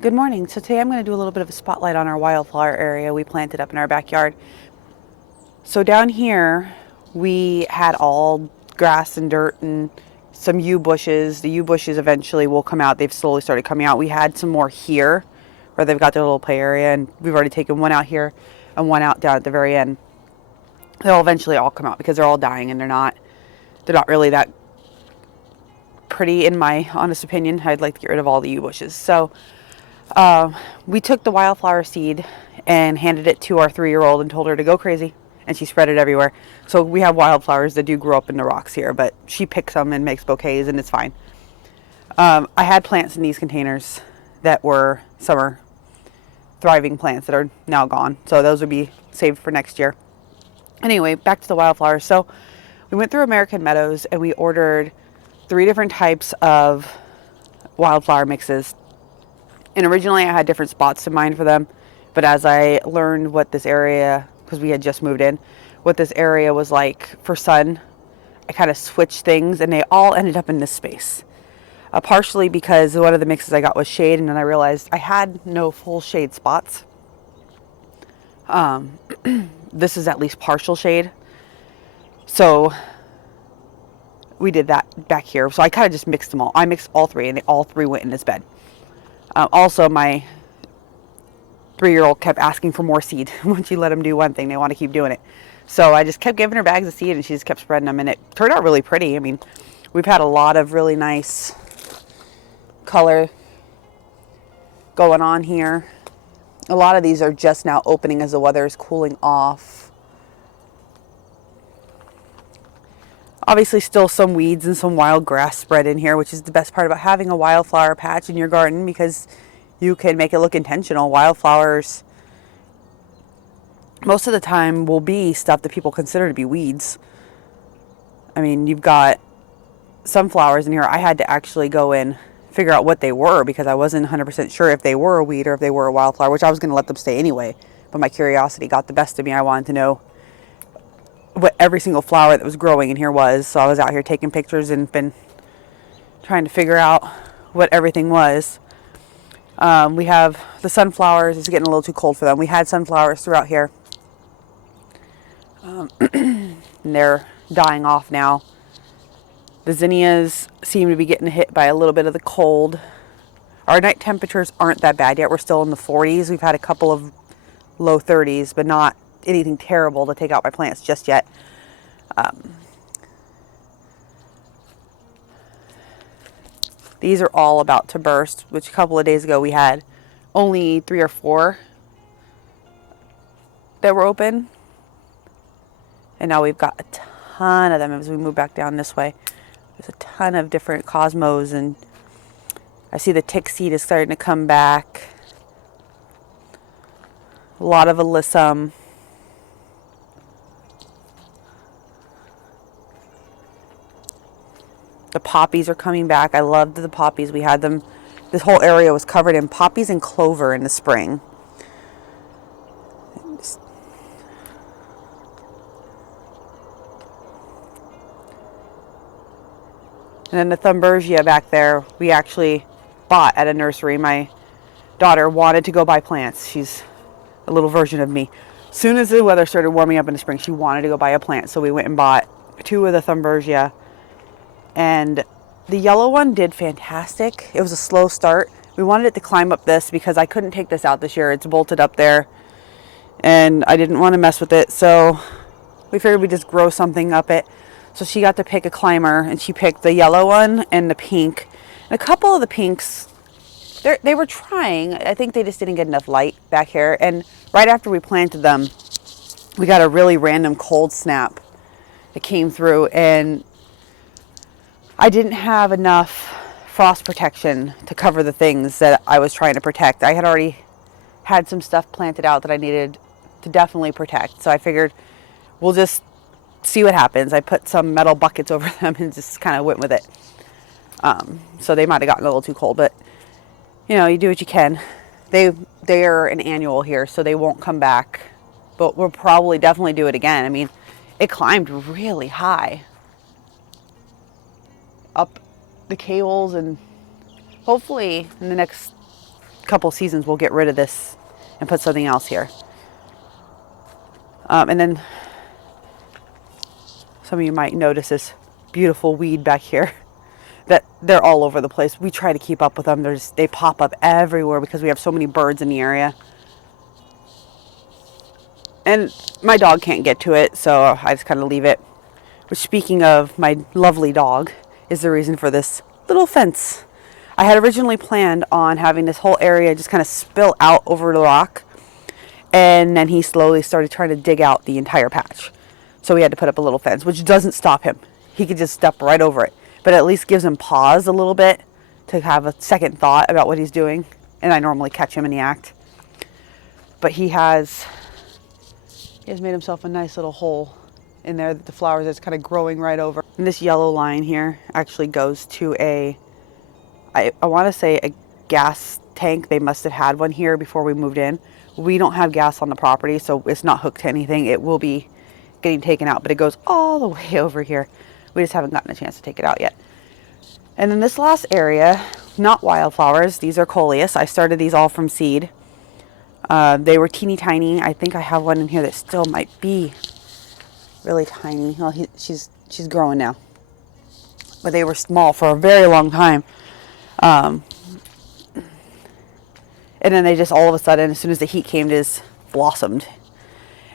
Good morning. So today I'm going to do a little bit of a spotlight on our wildflower area we planted up in our backyard. So down here we had all grass and dirt and some yew bushes. The yew bushes eventually will come out. They've slowly started coming out. We had some more here where they've got their little play area, and we've already taken one out here and one out down at the very end. They'll eventually all come out because they're all dying and they're not really that pretty in my honest opinion. I'd like to get rid of all the yew bushes. So we took the wildflower seed and handed it to our 3-year-old and told her to go crazy, and she spread it everywhere. So we have wildflowers that do grow up in the rocks here, but she picks them and makes bouquets, and it's fine. I had plants in these containers that were summer thriving plants that are now gone, so those would be saved for next year. Anyway, back to the wildflowers. So we went through American Meadows and we ordered 3 different types of wildflower mixes. And originally I had different spots in mind for them, but as I learned what this area, because we had just moved in, what this area was like for sun, I kind of switched things and they all ended up in this space. Partially because one of the mixes I got was shade, and then I realized I had no full shade spots. This is at least partial shade. So we did that back here. So I kind of just mixed them all. I mixed all 3 and they all 3 went in this bed. Also, my 3-year-old kept asking for more seed. Once you let them do one thing, they want to keep doing it. So I just kept giving her bags of seed and she just kept spreading them, and it turned out really pretty. I mean, we've had a lot of really nice color going on here. A lot of these are just now opening as the weather is cooling off. Obviously still some weeds and some wild grass spread in here, which is the best part about having a wildflower patch in your garden, because you can make it look intentional. Wildflowers most of the time will be stuff that people consider to be weeds. I mean, you've got some flowers in here. I had to actually go and figure out what they were because I wasn't 100% sure if they were a weed or if they were a wildflower, which I was going to let them stay anyway. But my curiosity got the best of me. I wanted to know what every single flower that was growing in here was. So I was out here taking pictures and been trying to figure out what everything was. We have the sunflowers. It's getting a little too cold for them. We had sunflowers throughout here. And they're dying off now. The zinnias seem to be getting hit by a little bit of the cold. Our night temperatures aren't that bad yet. We're still in the 40s. We've had a couple of low 30s, but not anything terrible to take out my plants just yet. These are all about to burst, which a couple of days ago we had only 3 or 4 that were open. And now we've got a ton of them as we move back down this way. There's a ton of different cosmos, and I see the tick seed is starting to come back. A lot of alyssum. The poppies are coming back. I loved the poppies. We had them. This whole area was covered in poppies and clover in the spring. And then the thumbergia back there, we actually bought at a nursery. My daughter wanted to go buy plants. She's a little version of me. As soon as the weather started warming up in the spring, she wanted to go buy a plant. So we went and bought 2 of the thumbergia. And the yellow one did fantastic. It was a slow start. We wanted it to climb up this because I couldn't take this out this year. It's bolted up there. And I didn't want to mess with it. So we figured we'd just grow something up it. So she got to pick a climber, and she picked the yellow one and the pink. And a couple of the pinks, they were trying. I think they just didn't get enough light back here. And right after we planted them, we got a really random cold snap that came through, and I didn't have enough frost protection to cover the things that I was trying to protect. I had already had some stuff planted out that I needed to definitely protect. So I figured we'll just see what happens. I put some metal buckets over them and just kind of went with it. So they might have gotten a little too cold, but you know, you do what you can. They're an annual here, so they won't come back, but we'll probably definitely do it again. I mean, it climbed really high up the cables, and hopefully in the next couple seasons we'll get rid of this and put something else here. And then some of you might notice this beautiful weed back here that they're all over the place. We try to keep up with them. They pop up everywhere because we have so many birds in the area. And my dog can't get to it, so I just kind of leave it. Which, speaking of my lovely dog, is the reason for this little fence. I had originally planned on having this whole area just kind of spill out over the rock, and then he slowly started trying to dig out the entire patch. So we had to put up a little fence, which doesn't stop him. He could just step right over it, but at least gives him pause a little bit to have a second thought about what he's doing. And I normally catch him in the act. But he has made himself a nice little hole in there that the flowers is kind of growing right over. And this yellow line here actually goes to I want to say a gas tank. They must have had one here before we moved in. We don't have gas on the property, so it's not hooked to anything. It will be getting taken out, but it goes all the way over here. We just haven't gotten a chance to take it out yet. And then this last area, not wildflowers, these are Coleus. I started these all from seed. They were teeny tiny. I think I have one in here that still might be really tiny. Well, she's growing now. But they were small for a very long time. And then they just all of a sudden, as soon as the heat came, just blossomed.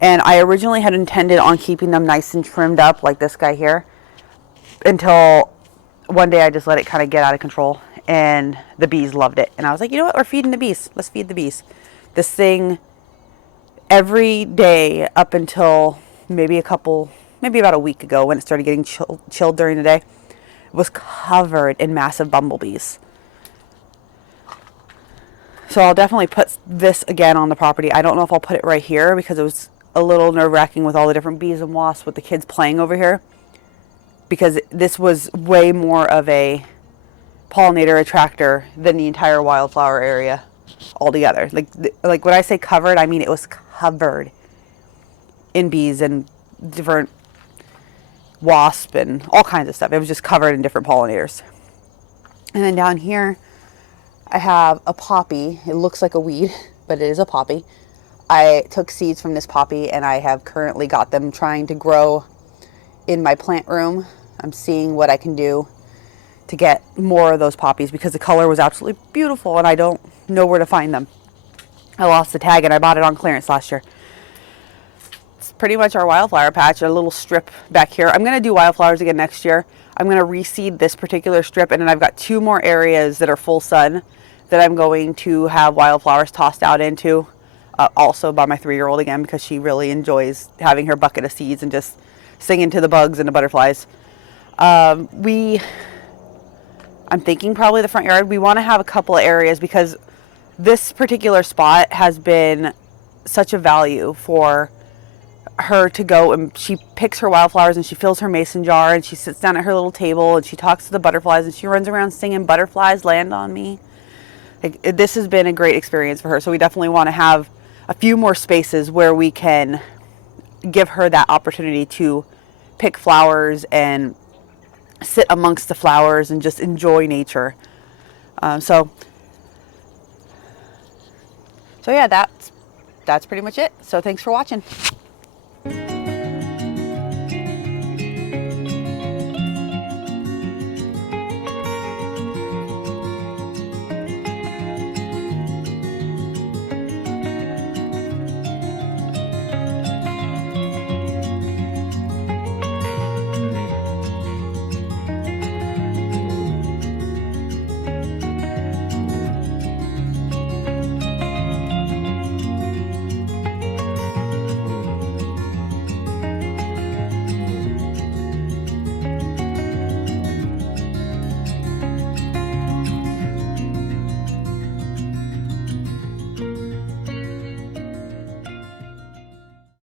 And I originally had intended on keeping them nice and trimmed up like this guy here, until one day I just let it kind of get out of control, and the bees loved it. And I was like, you know what, we're feeding the bees. Let's feed the bees. This thing, every day up until maybe about a week ago, when it started getting chilled during the day, was covered in massive bumblebees. So I'll definitely put this again on the property. I don't know if I'll put it right here because it was a little nerve-wracking with all the different bees and wasps with the kids playing over here, because this was way more of a pollinator attractor than the entire wildflower area altogether. Like when I say covered, I mean it was covered in bees and different wasp and all kinds of stuff. It was just covered in different pollinators. And then down here I have a poppy. It looks like a weed, but it is a poppy. I took seeds from this poppy and I have currently got them trying to grow in my plant room. I'm seeing what I can do to get more of those poppies because the color was absolutely beautiful and I don't know where to find them. I lost the tag and I bought it on clearance last year. It's pretty much our wildflower patch, a little strip back here. I'm going to do wildflowers again next year. I'm going to reseed this particular strip, and then I've got 2 more areas that are full sun that I'm going to have wildflowers tossed out into. Also by my 3-year-old again, because she really enjoys having her bucket of seeds and just singing to the bugs and the butterflies. I'm thinking probably the front yard. We want to have a couple of areas because this particular spot has been such a value for her to go, and she picks her wildflowers and she fills her mason jar and she sits down at her little table and she talks to the butterflies and she runs around singing "Butterflies Land on Me." This has been a great experience for her, so we definitely want to have a few more spaces where we can give her that opportunity to pick flowers and sit amongst the flowers and just enjoy nature. So yeah, that's pretty much it. So thanks for watching.